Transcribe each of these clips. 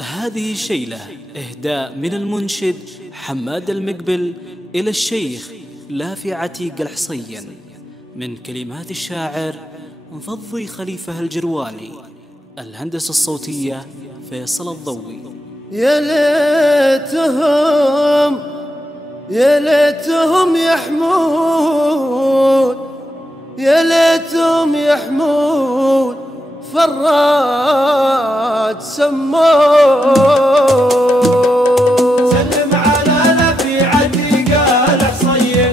هذه شيلة إهداء من المنشد حماد المقبل إلى الشيخ لافي عتيق الحصين، من كلمات الشاعر فضي خليفة الجروالي، الهندسة الصوتية فيصل الضوي. يا ليتهم يحمون، يا ليتهم يحمون فراج سمون. سلم على لافي عتيق الحصين،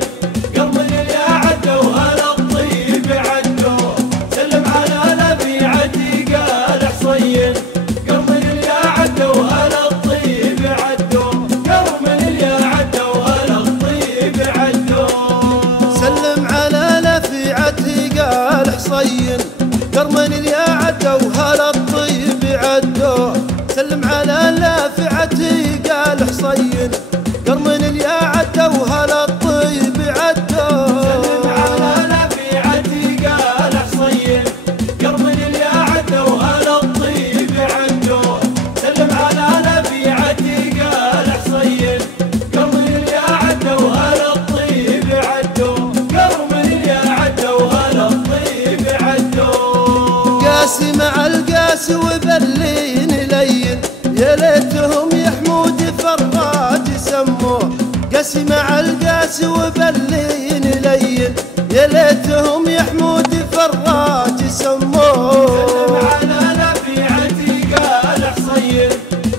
قلب اللي عدوا هلا الطيب عدوا. سلم على لافي عتيق الحصين، قلب اللي عدوا هلا الطيب عدوا. قلب اللي عدوا هلا الطيب عدوا. سلم على لافي عتيق الحصين، قرمن اللي عدوا هلا الطيب عدوا. سلم على لافي عتيق الحصين، قرمن اللي عدوا هلا الطيب عدوا. سلم على لافي عتيق الحصين، قرمن اللي عدوا هلا الطيب عدوا. سلم على لافي عتيق الحصين، قرمن اللي عدوا هلا الطيب عدوا. قرمن اللي عدوا هلا الطيب عدوا. قاسي مع القاسي وبلين لين، يا ليتهم يحمود فراج يسموه. قاسي مع القاسي وبلين لين، يا ليتهم يحمود فراج يسموه. سلم على لافي عتيق الحصين،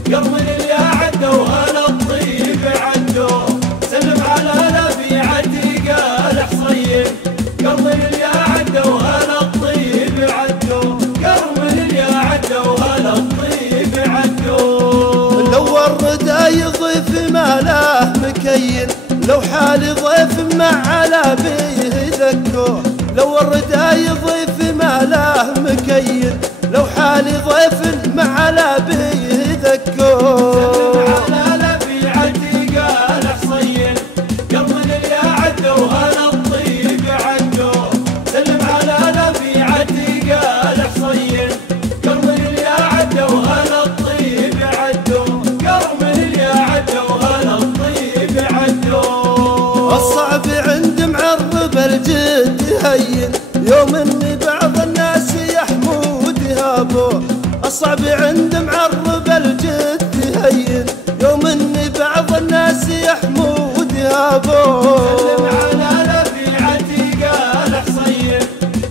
قرمن اللي عدوا هلا الطيب عدوا. سلم على لافي عتيق الحصين، قرمن اللي عدوا هلا الطيب عدوا. قرمن اللي عدوا هلا الطيب عدوا. لو ورد يضيف ما له مكين، لو حال ضيف مع على بيه ذكوه. لو ورد يضيف ما له مكين، لو حال ضيف مع على بيه ذكوه. سلم على لافي عتيق الحصين، قرمن اللي عدوا هلا الطيب عدوا. سلم على لافي عتيق الحصين، قرمن اللي عدوا هلا الطيب عدوا. قرمن اللي عدوا هلا الطيب عدوا. الصعب عند معرب الجد هين، يوم ان بعض الناس يحمود هابوه. الصعب عند معرب الجد هين، يوم ان بعض الناس يحمود هابوه. سلم على لافي عتيق الحصين،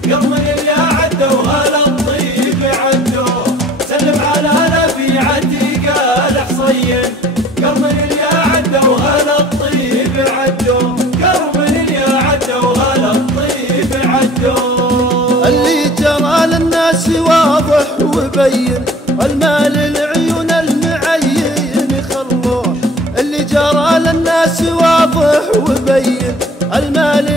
قرمن اللي عدوا هلا الطيب عدوا. سلم على لافي عتيق الحصين، قرمن اللي عدوا هلا الطيب عدوا. قرمن اللي عدوا هلا الطيب عدوا. اللي جرى للناس واضح وبين، المال العيون المعين خلوه. اللي جرى للناس واضح وبين، المال